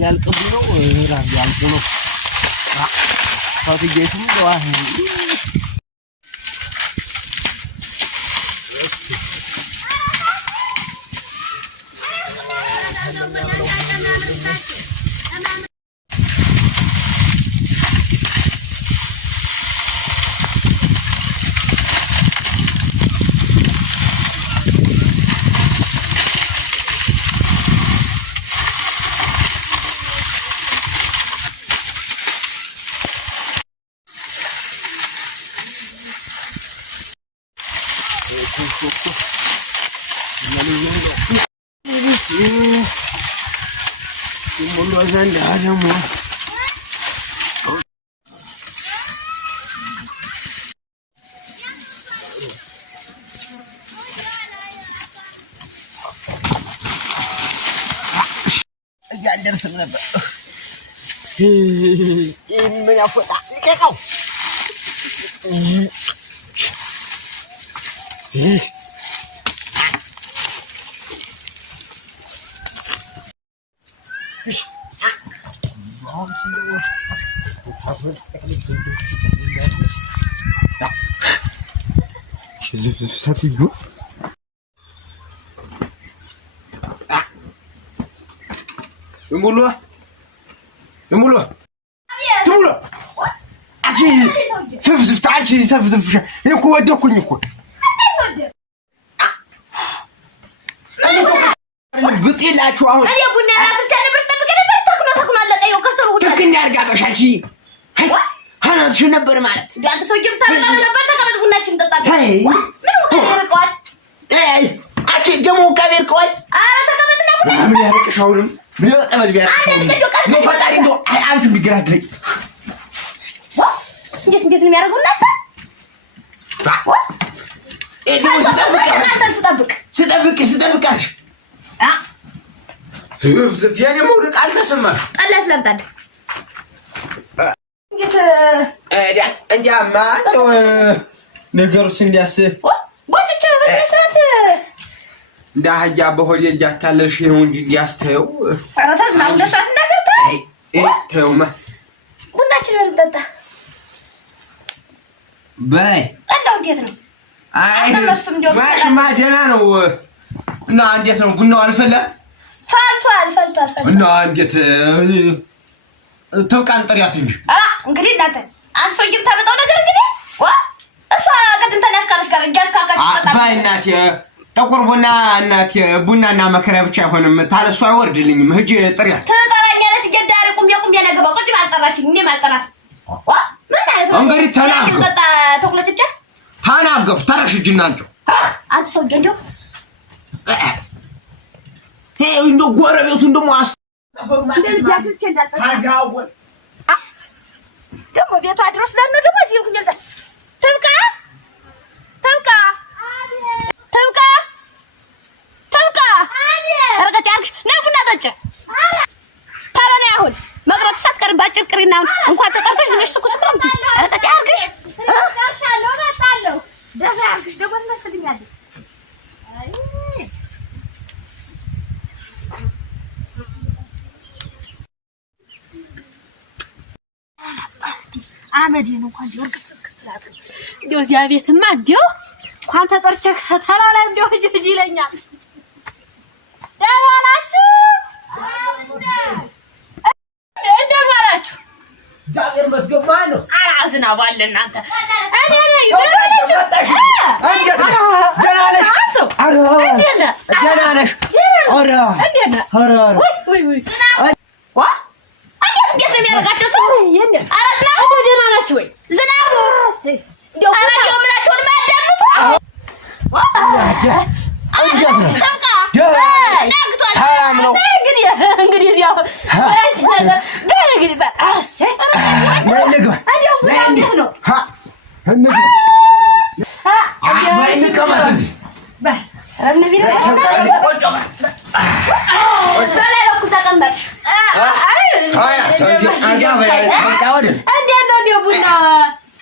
ያልቅብ ነው ያልቁ ነው ታትጌቱም ዋህ ያደርስም ነበር ምን ያፈጣ ልቀቀው Sativou? Mulua. Aqui. Tá aqui, tá. Eu cuido com ele. ብጤላችሁ አሁን እኔ ቡና አፍልቼ ነበር ተኩና አለቀ ይው ከሰሩ ሁሉ ተከኛ አርጋባሽ አንቺ ሀናትሽ ነበር ማለት አንተ ሰውዬ ብታመጣ ነበር ተቀበል ቡናችን እንጠጣለን ምን ወቀርቀዋል አንቺ ደሞ ቀበልቀዋል አረ ተቀበልና ቡና ምን ያርቅሽ አሁን ምን ያጠበል ቢያርቅሽ ነው ፈጣሪ ነው አንቺ ቢገራግለኝ እንዴት ነው የሚያደርጉ እናንተ ስጠብቅሽ ዝፍ ያኔ መውደቅ አልተሰማሽ ጠላስ ለምጣድ እንጃማ ነው ነገሮች እንዲያስ ወጥቼ በስነስርዓት እንዳህያ በሆዴ እንጃታለሽ ነው እንጂ እንዲያስተው አራታስ ነው እንደሳት ነገር ተውማ ቡናችን እንጠጣ በይ ጠላው እንዴት ነው አይ ማሽማ ደህና ነው እና እንዴት ነው ቡናው አልፈላም ፈልቷል እና እንዴት ተውቃን ጥሪያት እንጂ እንግዲህ እናንተ አንሶኝም ታመጣው ነገር እንግዲህ እሷ ቀድም ተናስካለሽ ጋር እንጃስካካሽ ተጣጣ ባይ እናቴ ተቆርቦና እናቴ ቡናና መከራ ብቻ አይሆንም ታለሱ አይወርድልኝም ሂጂ ጥሪያት ተጠራኛለሽ ጀዳሪ ቁም ያነገባው ቀድም አልጠራችኝ እኔ ማልጠራት ምን ማለት ነው እንግዲህ ተናገሩ ተጣ ተኩለትቻ ታናገሩ ተረሽጅና አንተ ሰው ጀንጆ እንዶ ጎረቤቱ እንደሞ አስተፈሩ ማለት ነው ታጋው ደሞ ቤቷ ድረስ ለነው ደሞ እዚህ እንኩኝ ተብቃ አረጋጭ አርግሽ ነው ቡና ጠጭ ታረና አሁን መቅረት ሳትቀርም ባጭቅሪና እንኳን ተቀርተሽ ዝምሽ ስኩስኩ ነው አረጋጭ አርግሽ ደርሻለሁ መጣለሁ ደጋ አርግሽ ደሞ ትመስልኛለሽ አመዴ ነው እንኳን ወርቅጥቅጥላት እንደው እዚያ ቤትማ እንደው እንኳን ተጠርቼ ተላላይ እንደው ጅጅ ይለኛል ደዋላችሁ እንደማላችሁ ጃገር መስገማ ነው አራዝና ባለ እናንተ እኔ ነኝ ወጣሽ አንጀት ደናለሽ ደናለሽ ኦራ ኦራ ወይ ዋ እንዴት ነው የሚያረጋቸው ሰው ይሄን አራዝናው ደና ናችሁ ወይ ዝናቡ እንደው አራጆ ምናቸውን ማዳምጡ እንዴት ነው ናግቷል ሰላም ነው እንግዲህ ያው በእንግዲህ በአሰ ወይንግባ እንዴት ነው እንግባ ወይንግባ በይ እነዚህ ቆጮ በላይ በኩል ተቀመጥ ታያ ታዲያ አጋባ ታውቃው እንዴት ነው እንደው ቡና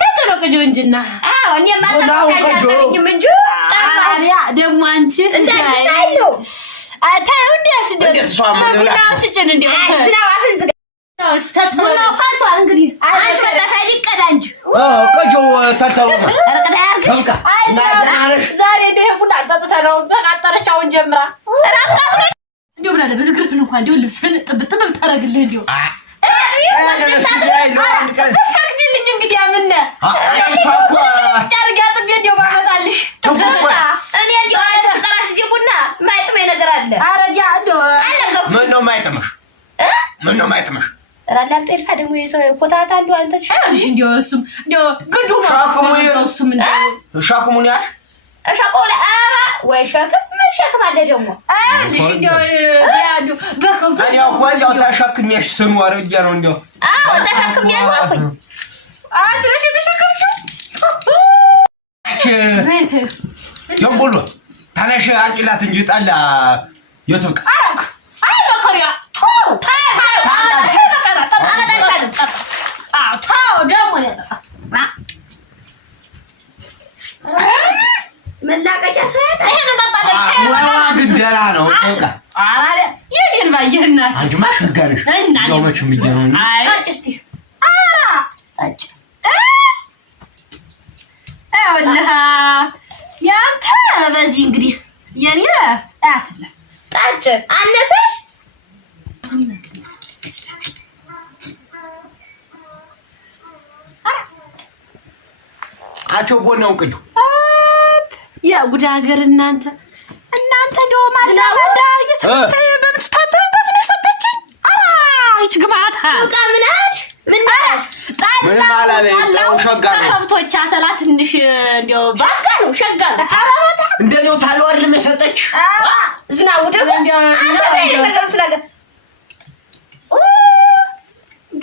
ተተረቀጆ እንጂና አዎ እኔ ማታውቃለኝ እንጂ ታዲያ ደሞ አንቺ እንዳትሳይሉ አታው እንዲያስ ቡና ስጭን እንደው ዝናብ አፍል ቡናው ፈልቷል እንግዲህ አንቺ መጣሽ አይቀዳ እንጂ ቀጆው ተተውና አረቀዳ ያርክ ዛሬ ደህ ቡና ተጠተረው ተቃጠረች አሁን ጀምራ ራቃት እንዴ ብላ ለበዝግረን እንኳን እንዴ ልብስን ጥብጥ ታረግልህ እንዴ ታረግልኝ እንግዲህ አምነ ጫርጋት እንዴ ባመጣልሽ እኔ እንዴ አስቀራሽ እዚህ ቡና ማይጥመኝ ነገር አለ አረጃ እንዴ ምን ነው ማይጥመሽ ምን ነው ማይጥመሽ ራላም ጠይፋ ደግሞ የሰው ኮታታ አሉ አንተ ሻልሽ እንዴ እሱም እንዴ ግዱ ነው እሱም እንዴ ሻክሙን ያሽ ሻቆላ አራ ወይ ሻክም ምን ሻክም አለ ደግሞ አልሽ እንዴ ያዱ በከውታ ያው ወንጃው ተሸክሚያሽ ስንወር ብዬ ነው እንዴ ተሸክሚያሽ አልኩኝ አንቺ ነሽ የተሸከምሽው አንቺ የምቦሎ ታነሽ አንጭላት እንጂ ጣላ የትብቃ አረክ አይ በኮሪያ ታው ደግሞ መላቀጫ ሰዓት ይሄን ተጣጣለ ግደላ ነው ተውቃ አራለ የኔን ባየህና አንቺ ማሽጋሪሽ ነው መቼም ይገናኝ አይ እስቲ አራ አጭ ወላሂ ያንተ በዚህ እንግዲህ የኔ አያትለ ጣጭ አነሰሽ አቸው ቦነው ቅጁ ያ ጉድ ሀገር እናንተ እንደው ማላዳ እየተሰየ በምትታጠብበት ነው ሰጠችኝ ይች ግማታ ቃ ምናሽ ምናሽ ምን ማለት ነው ሸጋ ነው ከብቶች አተላ ትንሽ እንደው ሸጋ ነው ሸጋ አራታ እንደው ታልወር ለመሰጠች ዝናቡ ደግሞ ነገር ትላገ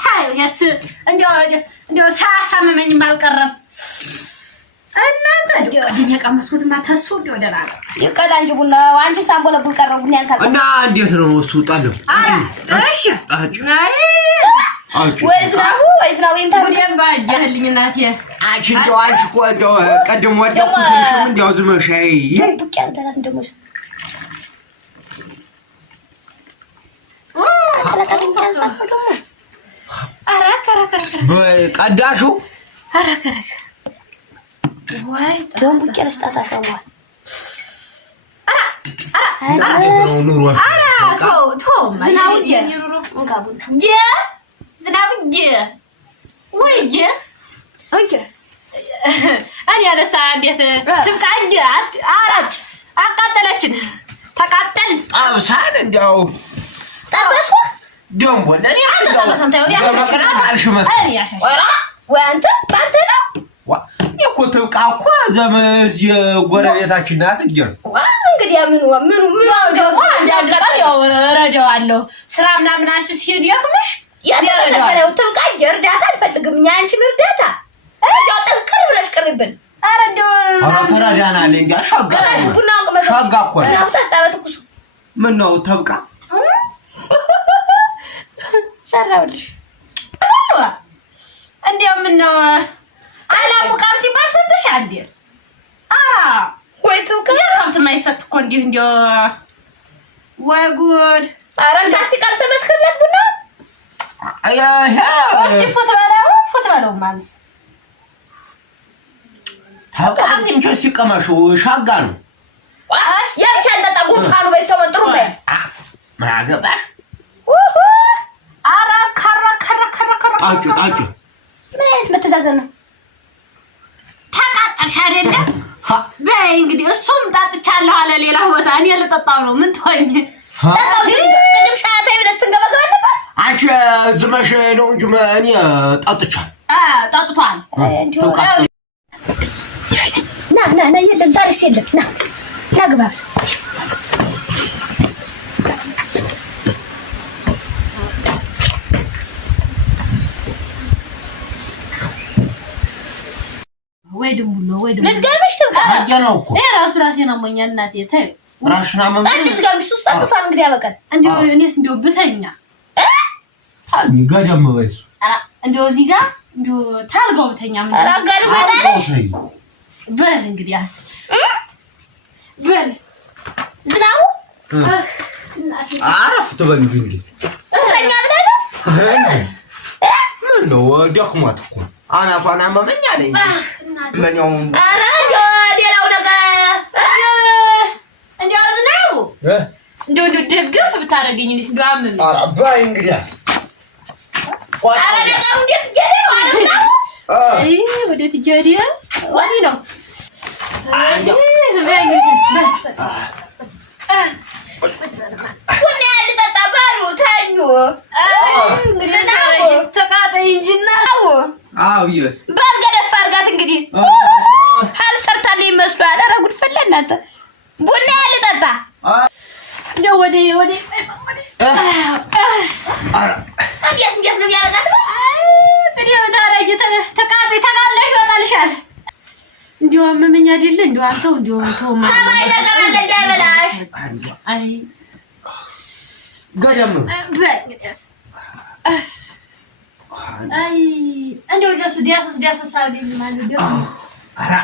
ታይ ያስ እንደው ሳሳመመኝ ማልቀረፍ እናንተ ደኛ ቀመስኩትማ ተሱ እንደው ደራ ይቀዳ እንጂ ቡና አንቺ ሳንቦለቡል ቀረው ቡና ያሳቀ እና እንዴት ነው እሱ ጣለው እሺ አጭ ወይዝራው እንታ ወዲያም ባጀህልኝ እናቴ አንቺ እኮ እንደው ቀደም ወደኩ ስልሽም እንደው ዝመሻይ ቡቅ ያንተላት እንደሞሽ ቀዳሹ ወይ ደም ቡቅ ያስጣታሻው እኔ ያነሳ እንዴት ትብቃጅ አራጭ አቃጠለችን ተቃጠል አብሳን እንደው ጠበሱ ደምቦ ለኔ አንተ ባንተ ነው እኮ ትብቃ እኮ ዘመድ ጎረቤታችን ናት እንጂ እንግዲህ ምኑ ደግሞ አንዳንድ ቀን ያው እረዳዋለሁ ስራ ምናምናችሁ ሲሄድ ያክምሽ ያረዳው ትብቃ እርዳታ አልፈልግም እኛ አንቺን እርዳታ ያው ጠንክር ብለሽ ቅርብን ኧረ እንደው ተረዳና ለኛ ሻጋ ሻጋ እኮ ነው ተጣበትኩሱ ምን ነው ትብቃ ሰራውልሽ እንደው ምን ነው አላሙቃም ሲባል ሰጥሽ አንዴ ወይ ተውካ ከብት ማይሰጥ እኮ እንደው ወይ ጉድ አራን ሳስቲቃል ሰመስከለት ቡና እስቲ ፉት በለው ማለት ታውቃ ግን ሲቀመሹ ሻጋ ነው ያ ቻንጣ ጉፋኑ በሰው ጥሩ በይ ምን አገባሽ አራ ከራ አጭ ምን አይነት መተዛዘን ነው ተቃጠልሽ አይደለ በይ እንግዲህ እሱም ጣጥቻለሁ አለ ሌላ ቦታ እኔ ልጠጣው ነው ምን ትሆኝ ጠጣው ቅድም ሻታ ይብለስ ትንገበገበ ነበር አንቺ ዝመሽ ነው እንጂ እኔ ጠጥቻለሁ ጠጥቷል ና የለም ዛሬስ የለም ና ግባ ወይ ደሙ ልትገምሽ ትብቃ ነው እኮ ራሴን አሞኛል እናቴ ተይ ራሽና ታጭ ትገምሽ ውስጥ አጥቷል እንግዲህ ያበቃል እንደው እኔስ እንደው ብተኛ ታኝ ጋዳም በይስ እንደው እዚህ ጋር እንደው ታልጋው ብተኛ ምን አራጋር በላሽ በል እንግዲህ ያስ በል ዝናቡ አረፍ ተበል እንጂ ተኛ ብለህ ነው ነው ደክሟት እኮ አናቷን አመመኝ አለኝ ለኛው ኧረ ሌላው ነገር እንደው አዝናው እንደው ደግፍ ብታረገኝልሽ እንደው አመመኝ ኧረ ባይ እንግዲያስ ኧረ ነገሩ እንዴት ጀደ ነው አዝናው አይ ወዴት ጀደ ወዲ ነው ቡና ልጠጣ ባሉ ተኙ ዝናቡ ተቃጠይ እንጂ ነው አው ይስ ባልገደፍ አርጋት እንግዲህ አልሰርታልኝ መስሏል ኧረ ጉድ ፈላ እናንተ ቡና ልጠጣ እንደው ወዴ ኧረ እንዴት ነው ያረጋት እንግዲህ ታረጅ ተቃጠይ ተቃለሽ ይወጣልሻል እንደው አመመኝ አይደል እንደው አንተው እንደው ተውማ አይ ነገር እንዳይበላሽ አይ ገደም በእንግዲያስ አይ እንደው ለሱ ዲያስስ አለኝ ማለት ነው ኧረ